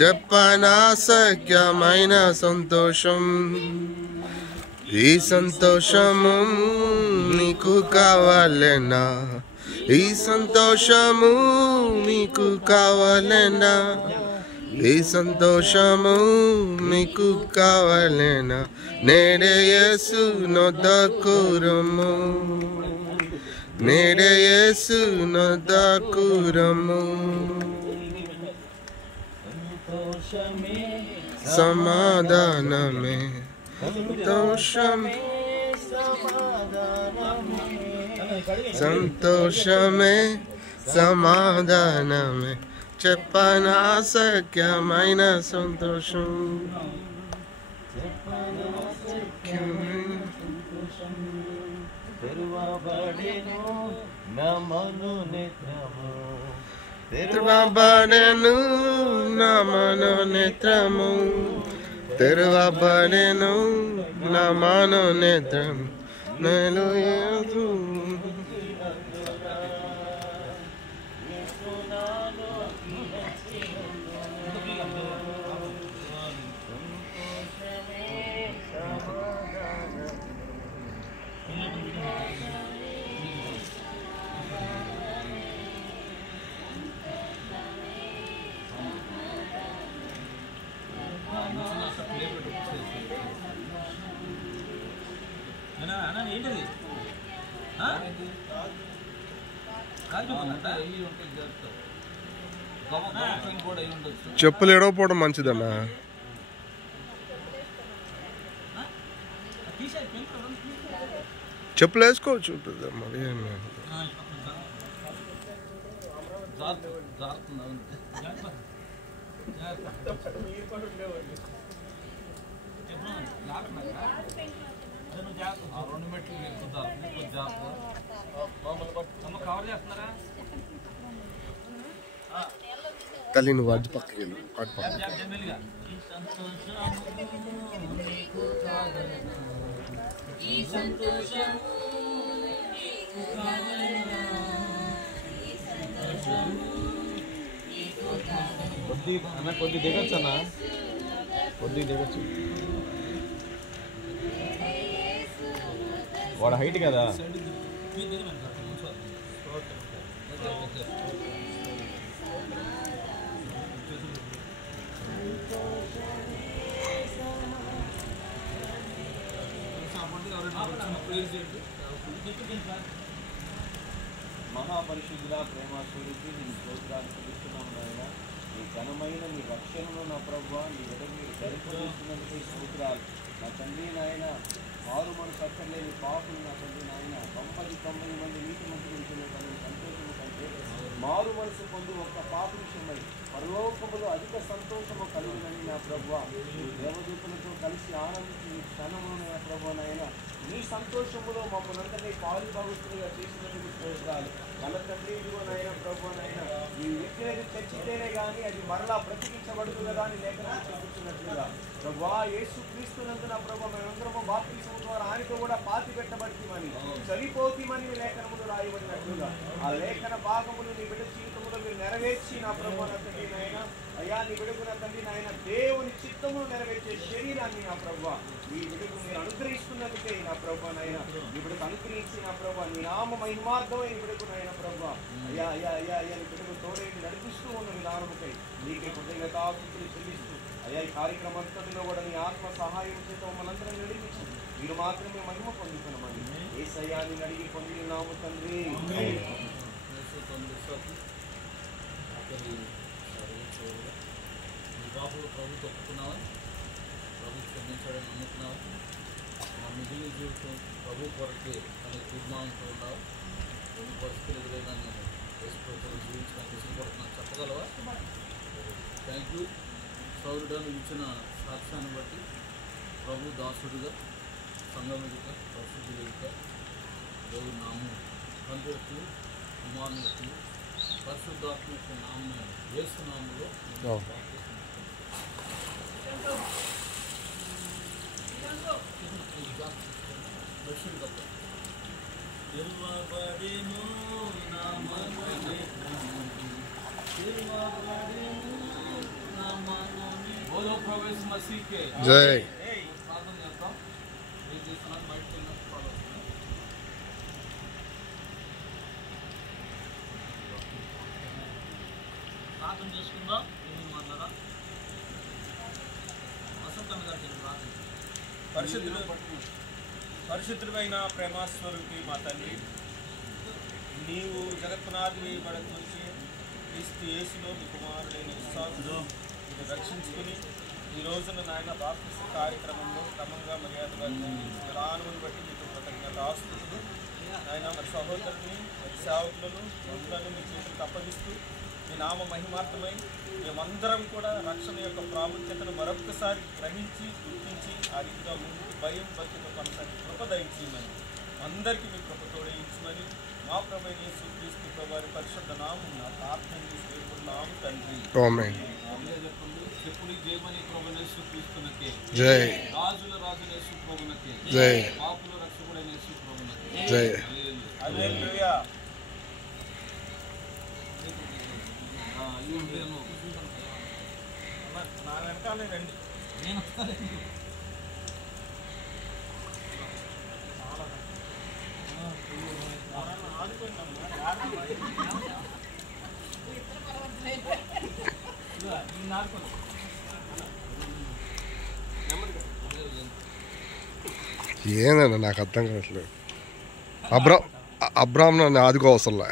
చెప్పనాశక్యమైన సంతోషం, ఈ సంతోషము నీకు కావాలన్నా, ఈ సంతోషము నీకు కావాలన్నా, ఈ సంతోషము నీకు కావాలన్నా, నేడే యేసు నొద్దకు రమ్ము, నేడే యేసు నొద్దకు రమ్ము. సమాధానమే సంతోషమే, సంతోషమే సమాధానమే, చెప్పనాశక్యమైన సంతోషం. తెరవబడెను నా మనోనేత్రము, తెరవబడెను నా మనోనేత్రము, నేను యేసు చెప్పులు ఎడవపోవడం మంచిదన్నా. చెప్పులు వేసుకోవచ్చు మరి. తల్లి నువ్వు అడ్డు పక్కకి వెళ్ళు, అటు పక్క. కొద్ది దిగచ్చు అన్న, కొద్ది దిగచ్చు. వాడు హైట్ కదా. మహాపరిశుద్ధుల ప్రేమ స్వరూపి నేను స్తోత్రాలు చెల్లిస్తున్నాము నాయన. నీ ఘనమైన నీ రక్షణను నా ప్రభువా నీ వెదకి మీరు సరిపోతున్నందుకు స్తోత్రాలు నా తండ్రి నాయన. ఆరు మనసు అక్కర్లేని పాపులు నా తండ్రి నాయన 90 మంది నీతి మంత్రులు ఉంటున్న సంతోషము కంటే మారు మనసు పొంది ఒక్క పాప విషయమై పరలోకములో అధిక సంతోషము కలిగినని నా ప్రభువా నీ దేవదూతలతో కలిసి ఆనందించి నీ క్షణమును నా ప్రభువా నాయన నీ సంతోషములో మమ్మల్ని అందరినీ పాలుభాగస్తులుగా చేసినందుకు స్తోత్రాలు. మన తండ్రి ఇదిగో నాయన ప్రభువా నాయన ఈ వ్యక్తిని చచ్చితేనే కానీ అది మరలా బ్రతికించబడుతు కదా అని లేఖనం చెప్పుతున్నట్లుగా ప్రభువా యేసు క్రీస్తునందున ప్రభువా మేమందరము బాప్తిస్మము ద్వారా ఆయనతో కూడా పాతి పెట్టబడితిమని చనిపోతిమని లేఖనములు రాయబడినట్లుగా ఆ లేఖన భాగములు నీ బిడ్డ జీవితంలో మీరు నెరవేర్చి నా ప్రభువా నా తండ్రి నాయన అయ్యా నీ బిడ్డకు నా తండ్రి నాయన దేవుని చిత్తమును నెరవేర్చే శరీరాన్ని నా ప్రభువా నీ బిడ్డకు మీరు అనుగ్రహిస్తున్నందుకే నా ప్రభువా నాయన నీ బిడ్డకు అనుగ్రహించి నా ప్రభువా నీ నామ మహిమార్థమై నీ బిడ్డకు నాయన ప్రభువా అయ్యా అయ్యా అయ్యా అయ్యా నీ బిడ్డకు తోడేది నడిపిస్తూ ఉన్న విధానముకై నీకే కృతజ్ఞతాస్తుతులు చెల్లిస్తూ అయ్యా ఈ కార్యక్రమంతటిలో కూడా నీ ఆత్మ సహాయం చేత మనందరం నడిపించి మీరు మాత్రమే మహిమ పొందుతున్నామని యేసయ్యా నిన్ను అడిగి పొందినాము తండ్రి. బాబు ప్రభు తప్పుకున్నావా, ప్రభు క్షమించాడని నమ్ముతున్నావా, నా మిగిలిన జీవితం ప్రభు కొరకే అనే తీర్మానంతో ఉన్నావా, కొన్ని పరిస్థితులు ఎదురైనా నేను యేసు ప్రభువును జీవించడానికి ఇష్టపడుతున్నాను చెప్పగలవా? థ్యాంక్ యూ సౌరుడను ఇచ్చిన సాక్ష్యాన్ని బట్టి ప్రభు దాసుడుగా సంగముడిగా పరిశుద్ధుడిగా దేవుడి నామం తండ్రి కుమారుని పరిశుద్ధాత్మ నామం యేసు నామంలో తిరువబడెను నా మనోనేత్రము, తిరువబడెను बोलो प्रभु यीशु मसीह के జై ప్రార్థన చేద్దాం. ఏం చేస్తున్నారు బయటకు వెళ్ళినప్పుడు ఫాలో అవుతున్నారు. ప్రార్థన చేసుకుందాం. ఏమి మాట్లాడా వసంతమ్మ గారు ప్రార్థన పరిశుద్ధుడైన ప్రేమాస్వరూపి మా తండ్రి, నీవు జగత్పునాది వేయబడక నుంచి క్రీస్తు యేసులో మీ కుమారుడైన విశ్వాసులు మీరు రక్షించుకుని ఈ రోజున నాయన బాప్తిస్మ కార్యక్రమంలో క్రమంగా మర్యాదగా విధానమును బట్టి మీకు కృతజ్ఞత ఆస్తులు నాయన మరి సహోదరుని మరి సేవకులను అందరినీ మీ చేతులకు అప్పగిస్తూ మీ నామ మహిమార్థమై మేమందరం కూడా రక్షణ యొక్క ప్రాముఖ్యతను మరొకసారి గ్రహించి గుర్తించి ఆ రీతిగా ముందుకు భయం భక్తితో కొనసాగి కృప దయించమని అందరికీ మీ కృప తోడయించమని మా ప్రభు యేసు క్రీస్తు ప్రభువారి పరిశుద్ధ నామమున ప్రార్థన చేసి వేడుకుంటున్నాము తండ్రి. ఆమేన్. చెప్పుడి జయమని ప్రభువైన యేసు క్రీస్తునకే జై రాజుల రాజుల యేసు ప్రభువునకే జై పాపుల రక్షకుడైన యేసు ప్రభువునకే జై హల్లెలూయా. నా వెనకాలే రండి. నేను ఏందన్నా నాకు అర్థం కావట్లేదు. అబ్రామ్ నన్ను ఆదుకోవసరంలే.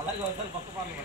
అలాగే ఒకసారి కొత్త పాటలు